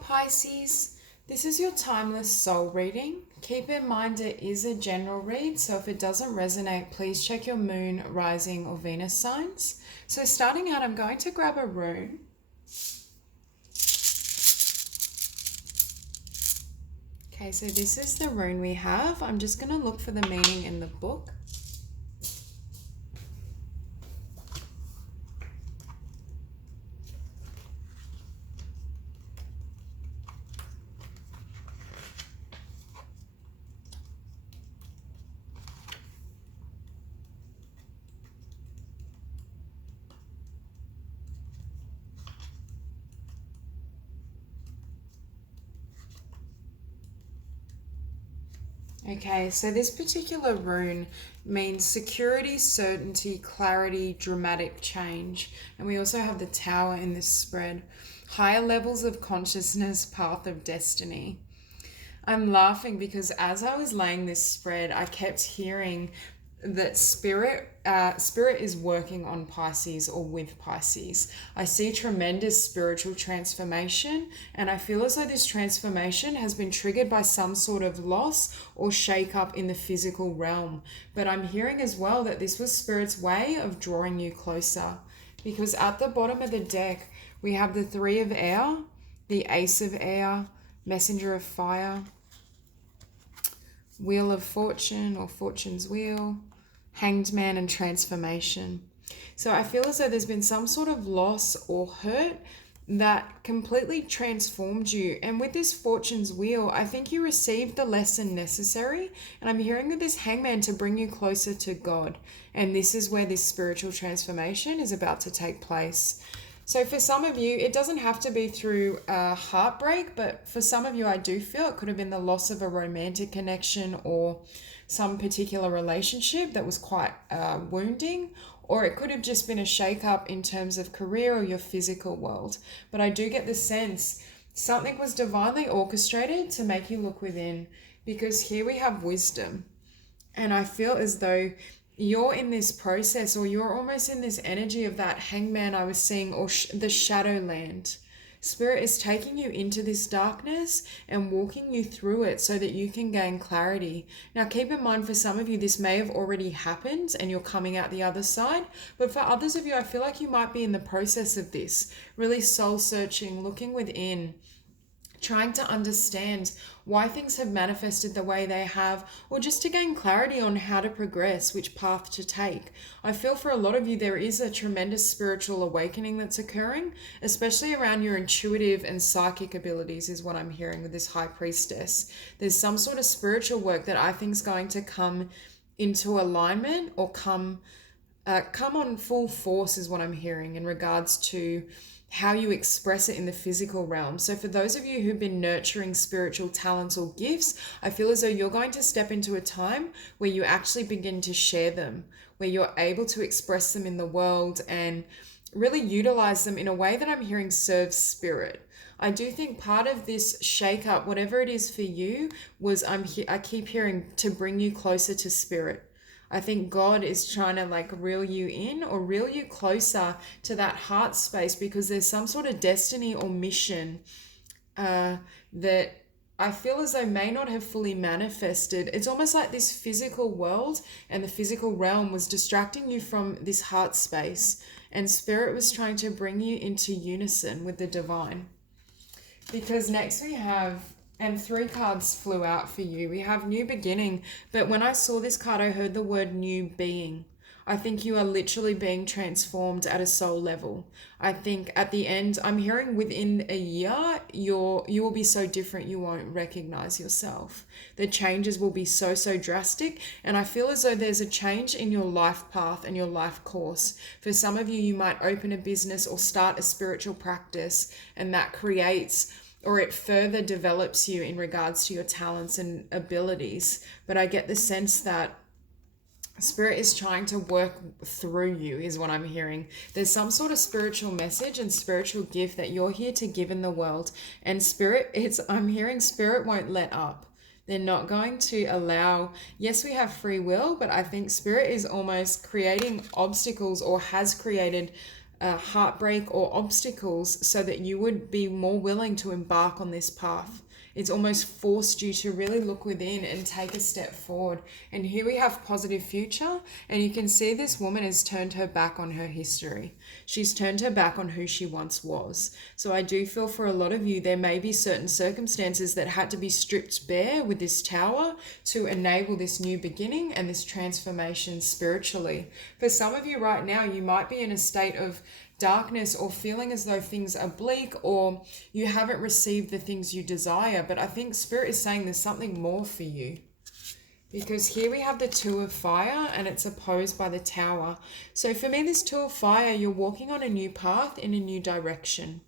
Pisces. This is your timeless soul reading. Keep in mind it is a general read, so if it doesn't resonate, please check your moon, rising, or Venus signs. So starting out, I'm going to grab a rune. Okay, so this is the rune we have. I'm just going to look for the meaning in the book. Okay, so this particular rune means security, certainty, clarity, dramatic change. And we also have the Tower in this spread. Higher levels of consciousness, path of destiny. I'm laughing because as I was laying this spread, I kept hearing that spirit is working on Pisces or with Pisces. I see tremendous spiritual transformation, and I feel as though this transformation has been triggered by some sort of loss or shake up in the physical realm. But I'm hearing as well that this was Spirit's way of drawing you closer, because at the bottom of the deck we have the Three of Air, the Ace of Air, Messenger of Fire, Wheel of Fortune or Fortune's Wheel, Hanged Man, and Transformation. So I feel as though there's been some sort of loss or hurt that completely transformed you. And with this Fortune's Wheel, I think you received the lesson necessary. And I'm hearing that this Hangman to bring you closer to God. And this is where this spiritual transformation is about to take place. So for some of you, it doesn't have to be through a heartbreak, but for some of you, I do feel it could have been the loss of a romantic connection or some particular relationship that was quite wounding, or it could have just been a shake-up in terms of career or your physical world. But I do get the sense something was divinely orchestrated to make you look within, because here we have wisdom. And I feel as though you're in this process, or you're almost in this energy of that Hangman I was seeing, or the Shadowland. Spirit is taking you into this darkness and walking you through it so that you can gain clarity. Now, keep in mind, for some of you, this may have already happened and you're coming out the other side. But for others of you, I feel like you might be in the process of this, really soul searching, looking within, trying to understand why things have manifested the way they have, or just to gain clarity on how to progress, which path to take. I feel for a lot of you, there is a tremendous spiritual awakening that's occurring, especially around your intuitive and psychic abilities is what I'm hearing with this High Priestess. There's some sort of spiritual work that I think is going to come into alignment, or come on full force is what I'm hearing in regards to how you express it in the physical realm. So for those of you who've been nurturing spiritual talents or gifts, I feel as though you're going to step into a time where you actually begin to share them, where you're able to express them in the world and really utilize them in a way that I'm hearing serves spirit. I do think part of this shake-up, whatever it is for you, was I keep hearing to bring you closer to spirit. I think God is trying to reel you in, or reel you closer to that heart space, because there's some sort of destiny or mission that I feel as though may not have fully manifested. It's almost like this physical world and the physical realm was distracting you from this heart space, and Spirit was trying to bring you into unison with the divine. Because next we have, and 3 cards flew out for you. We have New Beginning, but when I saw this card, I heard the word New Being. I think you are literally being transformed at a soul level. I think at the end, I'm hearing within a year, you will be so different you won't recognize yourself. The changes will be so drastic, and I feel as though there's a change in your life path and your life course. For some of you, you might open a business or start a spiritual practice, and that creates, or it further develops you in regards to your talents and abilities. But I get the sense that Spirit is trying to work through you is what I'm hearing. There's some sort of spiritual message and spiritual gift that you're here to give in the world. And I'm hearing Spirit won't let up. They're not going to allow, yes, we have free will, but I think Spirit is almost creating obstacles, or has created heartbreak or obstacles so that you would be more willing to embark on this path. It's almost forced you to really look within and take a step forward. And here we have positive future, and you can see this woman has turned her back on her history. She's turned her back on who she once was. So I do feel for a lot of you, there may be certain circumstances that had to be stripped bare with this tower to enable this new beginning and this transformation spiritually. For some of you right now, you might be in a state of darkness or feeling as though things are bleak or you haven't received the things you desire. But I think Spirit is saying there's something more for you. Because here we have the Two of Fire and it's opposed by the Tower. So for me, this Two of Fire, you're walking on a new path in a new direction.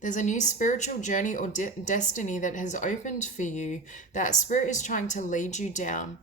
There's a new spiritual journey or destiny that has opened for you that Spirit is trying to lead you down.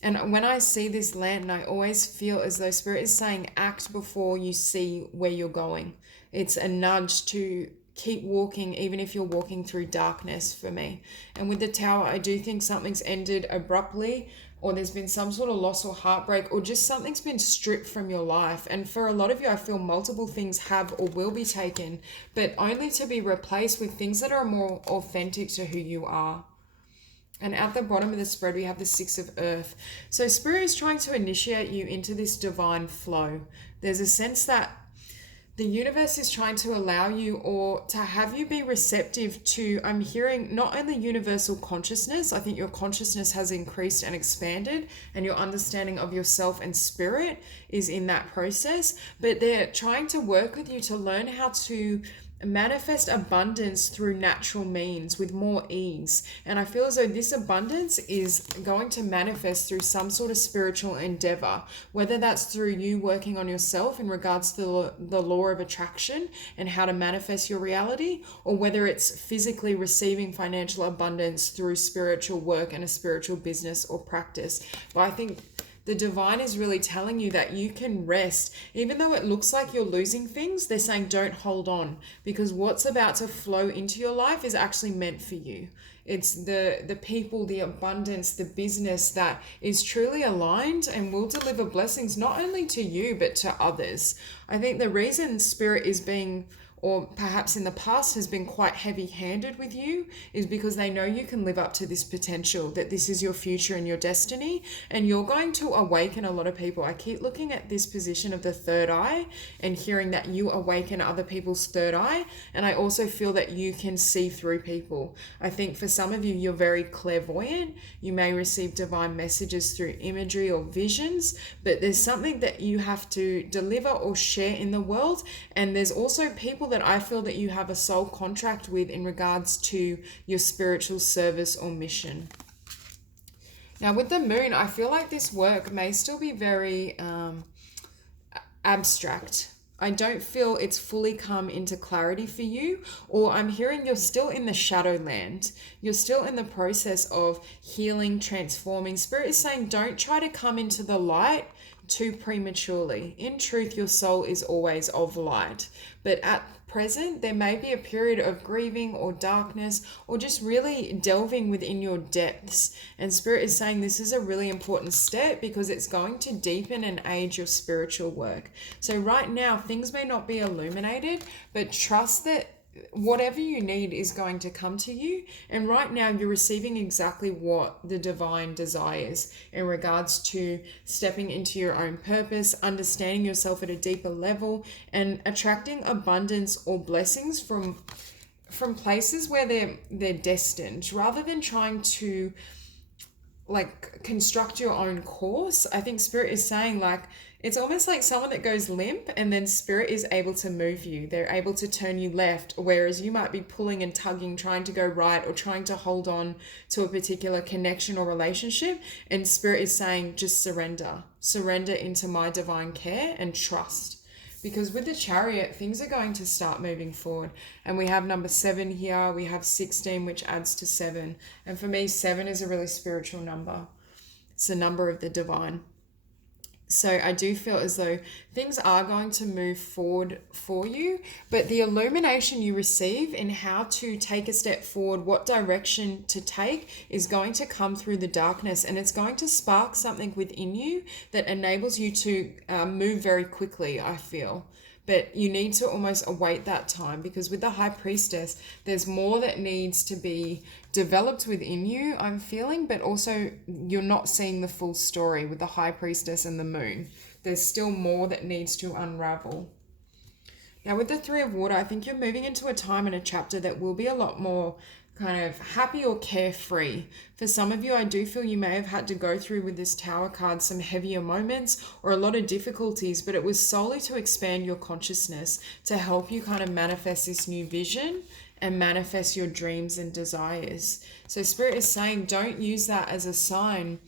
And when I see this lantern, I always feel as though Spirit is saying act before you see where you're going. It's a nudge to keep walking even if you're walking through darkness for me. And with the Tower, I do think something's ended abruptly, or there's been some sort of loss or heartbreak, or just something's been stripped from your life. And for a lot of you, I feel multiple things have or will be taken, but only to be replaced with things that are more authentic to who you are. And at the bottom of the spread, we have the Six of Earth. So Spirit is trying to initiate you into this divine flow. There's a sense that the universe is trying to allow you or to have you be receptive to, I'm hearing, not only universal consciousness, I think your consciousness has increased and expanded and your understanding of yourself and spirit is in that process, but they're trying to work with you to learn how to manifest abundance through natural means with more ease. And I feel as though this abundance is going to manifest through some sort of spiritual endeavor, whether that's through you working on yourself in regards to the law of attraction and how to manifest your reality, or whether it's physically receiving financial abundance through spiritual work and a spiritual business or practice. But I think the divine is really telling you that you can rest. Even though it looks like you're losing things, they're saying don't hold on, because what's about to flow into your life is actually meant for you. It's the people, the abundance, the business that is truly aligned and will deliver blessings not only to you, but to others. I think the reason Spirit is being, or perhaps in the past has been quite heavy-handed with you, is because they know you can live up to this potential, that this is your future and your destiny, and you're going to awaken a lot of people. I keep looking at this position of the third eye and hearing that you awaken other people's third eye, and I also feel that you can see through people. I think for some of you, you're very clairvoyant. You may receive divine messages through imagery or visions, but there's something that you have to deliver or share in the world, and there's also people that I feel that you have a soul contract with in regards to your spiritual service or mission. Now with the moon, I feel like this work may still be very abstract. I don't feel it's fully come into clarity for you, or I'm hearing you're still in the shadowland. You're still in the process of healing, transforming. Spirit is saying don't try to come into the light too prematurely. In truth, your soul is always of light, but at present there may be a period of grieving or darkness or just really delving within your depths, and Spirit is saying this is a really important step because it's going to deepen and age your spiritual work. So right now things may not be illuminated, but trust that whatever you need is going to come to you, and right now you're receiving exactly what the divine desires in regards to stepping into your own purpose, understanding yourself at a deeper level, and attracting abundance or blessings from places where they're destined, rather than trying to like construct your own course. I think Spirit is saying like it's almost like someone that goes limp and then Spirit is able to move you. They're able to turn you left, whereas you might be pulling and tugging, trying to go right or trying to hold on to a particular connection or relationship. And Spirit is saying just surrender into my divine care and trust. Because with the Chariot, things are going to start moving forward. And we have number 7 here. We have 16, which adds to 7. And for me, 7 is a really spiritual number. It's the number of the divine. So I do feel as though things are going to move forward for you, but the illumination you receive in how to take a step forward, what direction to take, is going to come through the darkness, and it's going to spark something within you that enables you to move very quickly, I feel. But you need to almost await that time, because with the High Priestess, there's more that needs to be developed within you, I'm feeling, but also you're not seeing the full story with the High Priestess and the Moon. There's still more that needs to unravel. Now with the Three of Water, I think you're moving into a time and a chapter that will be a lot more kind of happy or carefree. For some of you, I do feel you may have had to go through with this Tower card some heavier moments or a lot of difficulties, but it was solely to expand your consciousness, to help you kind of manifest this new vision and manifest your dreams and desires. So Spirit is saying, don't use that as a sign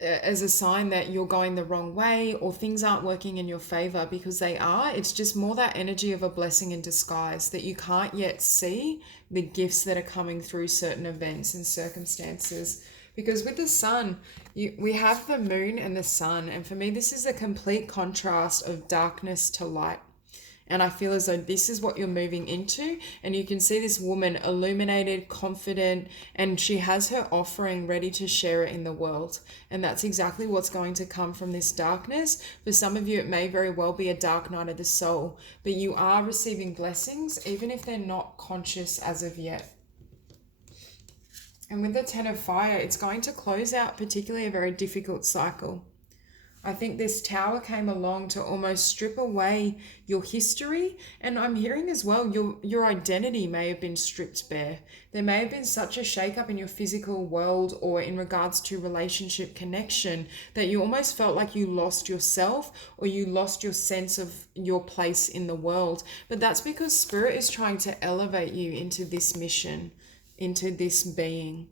that you're going the wrong way or things aren't working in your favor, because they are. It's just more that energy of a blessing in disguise, that you can't yet see the gifts that are coming through certain events and circumstances. Because with the sun, we have the moon and the sun, and for me this is a complete contrast of darkness to light. And I feel as though this is what you're moving into. And you can see this woman illuminated, confident, and she has her offering ready to share it in the world. And that's exactly what's going to come from this darkness. For some of you, it may very well be a dark night of the soul, but you are receiving blessings, even if they're not conscious as of yet. And with the Ten of Fire, it's going to close out particularly a very difficult cycle. I think this Tower came along to almost strip away your history. And I'm hearing as well, your identity may have been stripped bare. There may have been such a shakeup in your physical world or in regards to relationship connection that you almost felt like you lost yourself or you lost your sense of your place in the world. But that's because Spirit is trying to elevate you into this mission, into this being.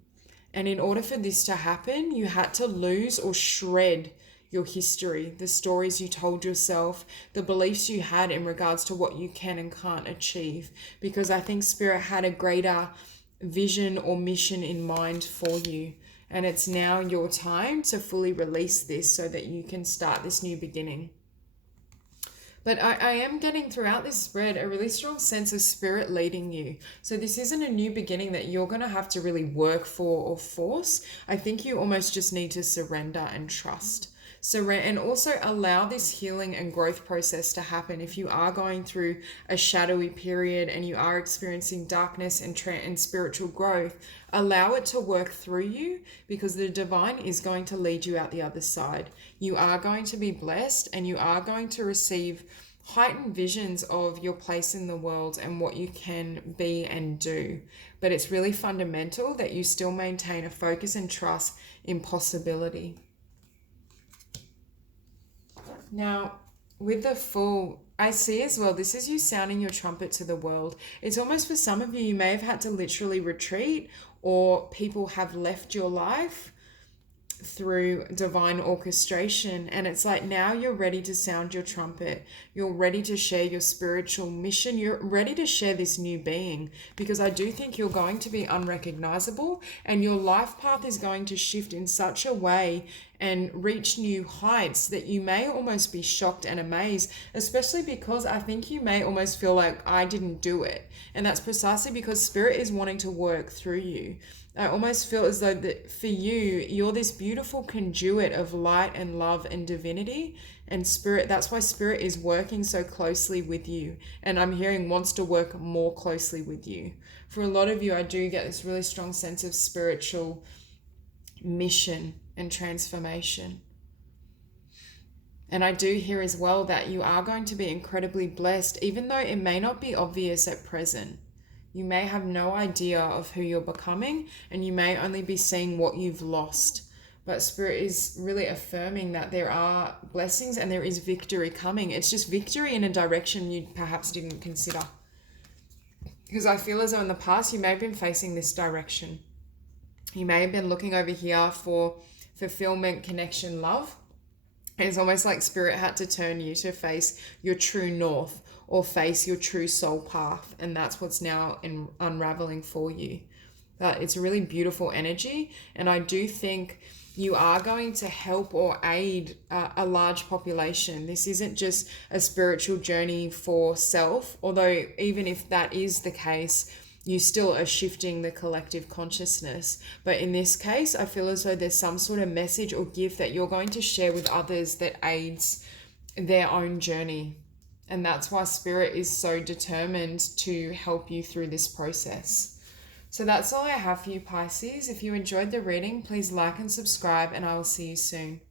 And in order for this to happen, you had to lose or shred your history, the stories you told yourself, the beliefs you had in regards to what you can and can't achieve. Because I think Spirit had a greater vision or mission in mind for you. And it's now your time to fully release this so that you can start this new beginning. But I am getting throughout this spread a really strong sense of Spirit leading you. So this isn't a new beginning that you're going to have to really work for or force. I think you almost just need to surrender and trust. And also allow this healing and growth process to happen. If you are going through a shadowy period and you are experiencing darkness and spiritual growth, allow it to work through you, because the divine is going to lead you out the other side. You are going to be blessed and you are going to receive heightened visions of your place in the world and what you can be and do. But it's really fundamental that you still maintain a focus and trust in possibility. Now, with the Fool, I see as well, this is you sounding your trumpet to the world. It's almost for some of you, you may have had to literally retreat, or people have left your life through divine orchestration, and it's like now you're ready to sound your trumpet. You're ready to share your spiritual mission. You're ready to share this new being, because I do think you're going to be unrecognizable, and your life path is going to shift in such a way and reach new heights that you may almost be shocked and amazed, especially because I think you may almost feel like, I didn't do it. And that's precisely because Spirit is wanting to work through you. I almost feel as though that for you, you're this beautiful conduit of light and love and divinity and Spirit. That's why Spirit is working so closely with you. And I'm hearing wants to work more closely with you. For a lot of you, I do get this really strong sense of spiritual mission and transformation. And I do hear as well that you are going to be incredibly blessed, even though it may not be obvious at present. You may have no idea of who you're becoming, and you may only be seeing what you've lost. But Spirit is really affirming that there are blessings and there is victory coming. It's just victory in a direction you perhaps didn't consider. Because I feel as though in the past you may have been facing this direction. You may have been looking over here for fulfillment, connection, love. And it's almost like Spirit had to turn you to face your true north or face your true soul path. And that's what's now unraveling for you. That it's a really beautiful energy. And I do think you are going to help or aid a large population. This isn't just a spiritual journey for self, although even if that is the case, you still are shifting the collective consciousness. But in this case, I feel as though there's some sort of message or gift that you're going to share with others that aids their own journey. And that's why Spirit is so determined to help you through this process. So that's all I have for you, Pisces. If you enjoyed the reading, please like and subscribe, and I will see you soon.